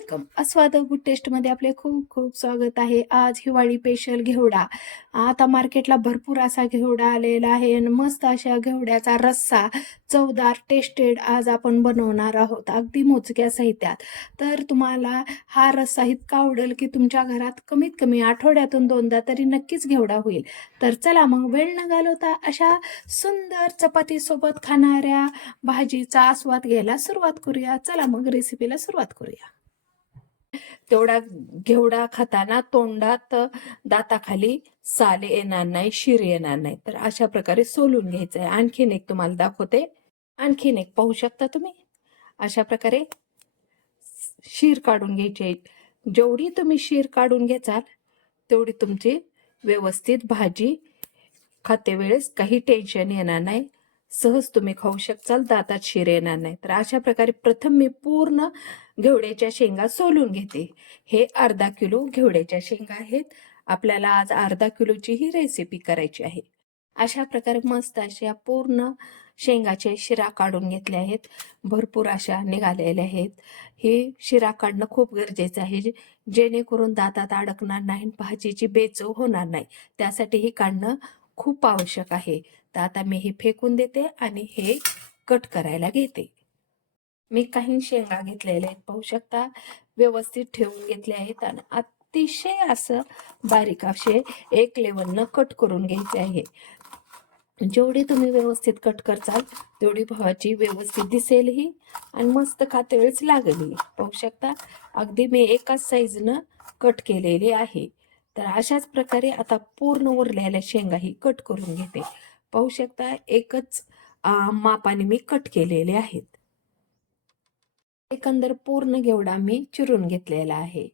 Welcome. अस्वाद good टेस्टमध्ये आपले खूप खूप स्वागत आहे. आज हिवाळी स्पेशल घेवडा. आता मार्केटला भरपूर असा घेवडा आलेला आहे आणि मस्त अशा घेवड्याचा रस्सा चवदार टेस्टेड आज आपण बनवणार आहोत. अगदी मोजक्या साहित्यात. तर तुम्हाला हा रस्सा इतका आवडेल की तुमच्या घरात कमीत कमी आठवड्यातून दोनदा तरी नक्कीच घेवडा होईल. तर चला मग वेळ न घालवता अशा सुंदर चपातीसोबत खाणाऱ्या भाजीचा आस्वाद घ्यायला सुरुवात करूया. चला मग रेसिपीला सुरुवात करूया. तेवढा घेवडा खाताना तोंडात दाताखाली साले येणार नाही शिर येणार नाही. तर अशा प्रकारे सोलून घ्यायचं आहे आणखीन एक तुम्हाला दाखवते. आणखीन एक पाहू शकता तुम्ही? अशा प्रकारे शीर काढून घ्यायची आहे. जेवढी तुम्ही शीर काढून घेचाल तेवढी तुमची व्यवस्थित भाजी खाते वेळेस काही टेन्शन येणार नाही. सहज तुम्ही खाऊ शकचाल दातात शिर येणार नाही. तर अशा प्रकारे प्रथम मी पूर्ण घेवड्याच्या शेंगा सोलून घेते. हे अर्धा किलो घेवड्याच्या शेंगा आहेत. आपल्याला आज अर्धा किलोची ही रेसिपी करायची आहे. अशा प्रकारे मस्त अशा पूर्ण शेंगाचे शिरा काढून घेतले आहेत. भरपूर अशा निघालेल्या आहेत. हे शिरा काढणं खूप गरजेचं आहे. जेणेकरून दातात अडकणार नाही आणि भाजीची बेचव होणार नाही. त्यासाठी हे काढणं खूप आवश्यक आहे. तर आता मी हे फेकून देते आणि हे कट करायला घेते. मी काही शेंगा घेतलेल्या आहेत पाहू शकता. व्यवस्थित ठेवून घेतले आहेत आणि अतिशय असं बारीक असे एक लेवलनं कट करून घ्यायचे आहे. जेवढी तुम्ही व्यवस्थित कट करचाल तेवढी भावाची व्यवस्थित दिसेल ही आणि मस्त खाते लागली पाहू शकता अगदी मी एकाच साईजनं कट केलेली आहे. तर अशाच प्रकारे आता पूर्ण उरलेल्या शेंगा ही कट करून घेते. पाहू शकता एकच मापाने मी कट केलेले आहेत. एकंदर पूर्ण घेवडा मी चिरून घेतलेला आहे.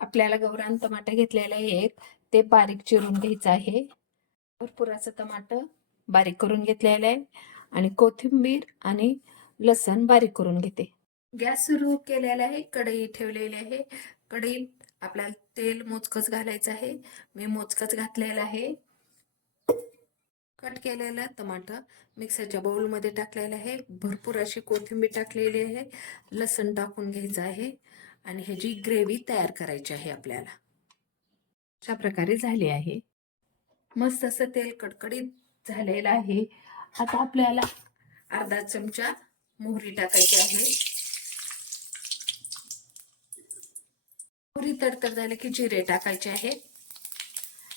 आपल्याला गौरान टमाटा घेतलेला आहे एक ते बारीक चिरून घ्यायचं आहे. भरपूर असं टमाटर बारीक करून घेतलेलं आहे आणि कोथिंबीर आणि लसण बारीक करून घेते. गॅस सुरू केलेला आहे कढई ठेवलेली आहे. कढईत आपल्याला तेल मोजकच घालायचं आहे. मी मोजकच घातलेलं आहे. कट केलेलं टमाटर मिक्सरच्या बाउलमध्ये टाकलेलं आहे. भरपूर अशी कोथिंबीर टाकलेली आहे. लसण टाकून घ्यायचं आहे. आणि ह्याची ग्रेव्ही तयार करायची आहे आपल्याला. अशा प्रकारे झाली आहे. मस्त असं तेल कडकडीत झालेलं आहे. आता आपल्याला अर्धा चमचा मोहरी टाकायची आहे. मोहरी तडतड झाली की जिरे टाकायचे आहे.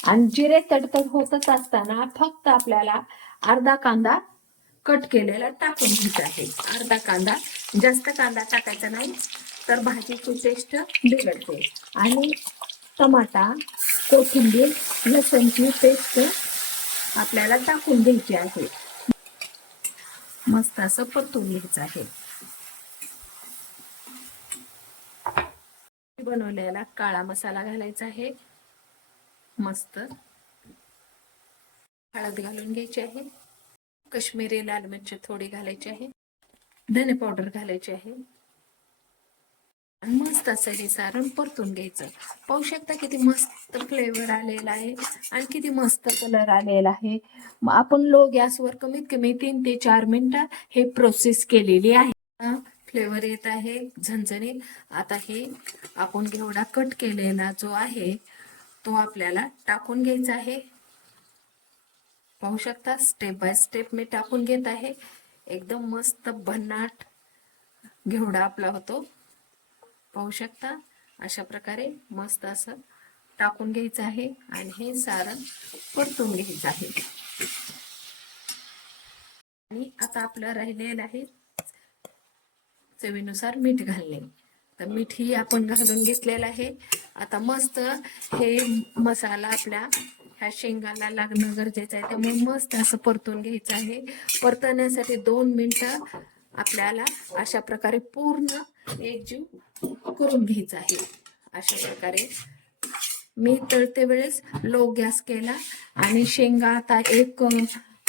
आणि जिरे तडतड होतच असताना फक्त आपल्याला अर्धा कांदा कट केलेला टाकून घ्यायचा आहे. अर्धा कांदा जास्त कांदा टाकायचा नाही तर भाजीची टेस्ट बिघडते. आणि टमाटा कोथिंबीर लसणची पेस्ट आपल्याला टाकून घ्यायची आहे. मस्त असं परतून घ्यायचं आहे. बनवलेला काळा मसाला घालायचा आहे. मस्त. हळद घालून घ्यायची आहे. कश्मीरी लाल मिरची थोडी घालायची आहे. धने पावडर घालायची आहे. आणि मस्त असं हे सारण परतून घ्यायचं. पाहू शकता किती मस्त फ्लेवर आलेला आहे आणि किती मस्त कलर आलेला आहे. मग आपण लो गॅसवर कमीत कमी तीन ते चार मिनिटं हे प्रोसेस केलेली आहे. फ्लेवर येत आहे झणझणीत. आता हे आपण घेवडा कट केलेला जो आहे तो आपल्याला टाकून घ्यायचा आहे. पाहू शकता स्टेप बाय स्टेप मी टाकून घेत आहे. एकदम मस्त भन्नाट घेवडा आपला होतो. पाहू शकता अशा प्रकारे मस्त असं टाकून घ्यायचं आहे आणि हे सारण परतून घ्यायचं आहे. आणि आता आपलं राहिलेलं आहे चवीनुसार मीठ घालणे. तर मीठ ही आपण घालून घेतलेलं आहे. आता मस्त हे मसाला आपल्या ह्या शेंगाला लागणं गरजेचं आहे. त्यामुळे मस्त असं परतून घ्यायचं आहे. परतण्यासाठी दोन मिनटं आपल्याला अशा प्रकारे पूर्ण एकजीव करून घ्यायचा आहे. अशा प्रकारे. मी तळते वेळेस लो गॅस केला आणि शेंगा आता एक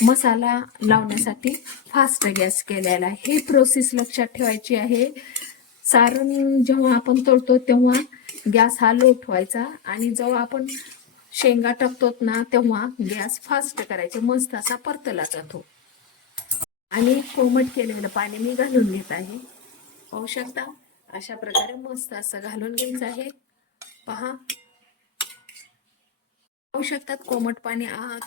मसाला लावण्यासाठी फास्ट गॅस केलेला आहे. ही प्रोसेस लक्षात ठेवायची आहे. सारण जेव्हा आपण तळतो तेव्हा गॅस हा लो ठेवायचा आणि जेव्हा आपण शेंगा टाकतो ना तेव्हा गॅस फास्ट करायचे मस्त असा परतला जातो. आणि कोमट केलेलं पाणी मी घालून घेत आहे. पाहू शकता? अशा प्रकारे मस्त असं घालून घ्यायचं आहे. पहा. पाहू शकतात. कोमट पाणी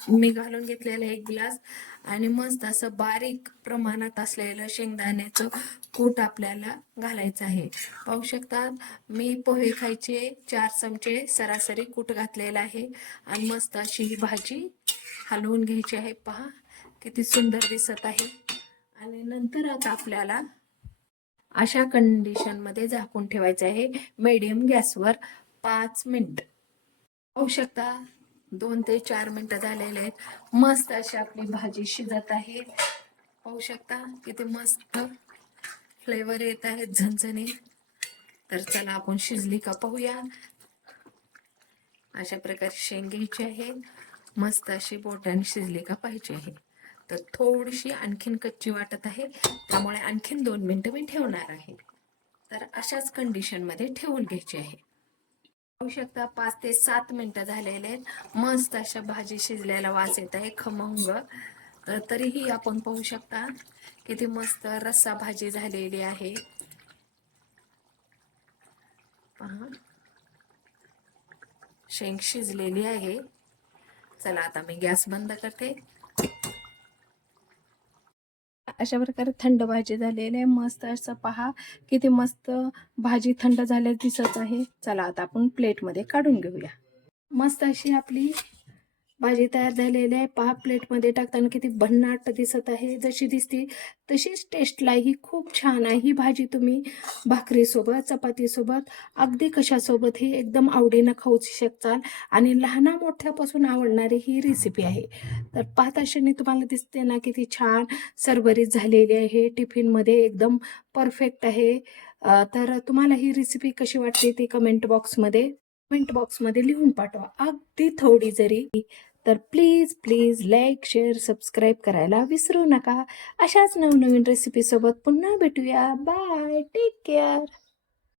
मी घालून घेतलेलं एक ग्लास. आणि मस्त असं बारीक प्रमाणात असलेलं शेंगदाण्याचं कूट आपल्याला घालायचं आहे. पाहू शकतात मी पोहे खायचे चार चमचे सरासरी कूट घातलेलं आहे. आणि मस्त अशी ही भाजी हलवून घ्यायची आहे. पहा किती सुंदर दिसत आहे. आणि नंतर आता आपल्याला अशा कंडिशनमध्ये झाकून ठेवायचं आहे. मीडियम गॅसवर पाच मिनिट. पाहू शकता दोन ते चार मिनिटं झालेले आहेत. मस्त अशी आपली भाजी शिजत आहे. पाहू शकता किती मस्त फ्लेवर येत आहेत झणझणीत. तर चला आपण शिजली का पाहूया. अशा प्रकारे शेंग घ्यायची आहे. मस्त अशी बोटाने शिजली का पाहिजे आहे. तर थोडीशी आणखीन कच्ची वाटत आहे. त्यामुळे आणखीन दोन मिनटं मी ठेवणार आहे. तर अशाच कंडिशनमध्ये ठेवून घ्यायची आहे. पाहू शकता. पाच ते सात मिनिटं झालेले आहेत. मस्त अशा भाजी शिजल्याला वास येत आहे. खमंग. तरीही आपण पाहू शकता किती मस्त रस्सा भाजी झालेली आहे. पहा. शेंग शिजलेली आहे. चला आता मी गॅस बंद करते. अशा प्रकारे थंड भाजी झालेली आहे. मस्त असं पहा किती मस्त भाजी थंड झाल्या दिसत आहे. चला आता आपण प्लेटमध्ये काढून घेऊया. मस्त अशी आपली भाजी तयार झालेली आहे. पहा प्लेटमध्ये टाकताना किती भन्नाट दिसत आहे. जशी दिसती तशीच टेस्टला ही खूप छान आहे. ही भाजी तुम्ही भाकरीसोबत चपातीसोबत अगदी कशासोबतही एकदम आवडीनं खाऊ शकताल. आणि लहाना मोठ्यापासून आवडणारी ही रेसिपी आहे. तर पाहता क्षणी तुम्हाला दिसते ना किती छान सरभरीत झालेली आहे. टिफिनमध्ये एकदम परफेक्ट आहे. तर तुम्हाला ही रेसिपी कशी वाटते ती कमेंट बॉक्समध्ये कमेंट बॉक्समध्ये लिहून पाठवा. अगदी थोडी जरी तर please please like share subscribe करायला विसरू नका. अशाच नवनवीन रेसिपीसोबत पुन्हा भेटूया. Bye take care.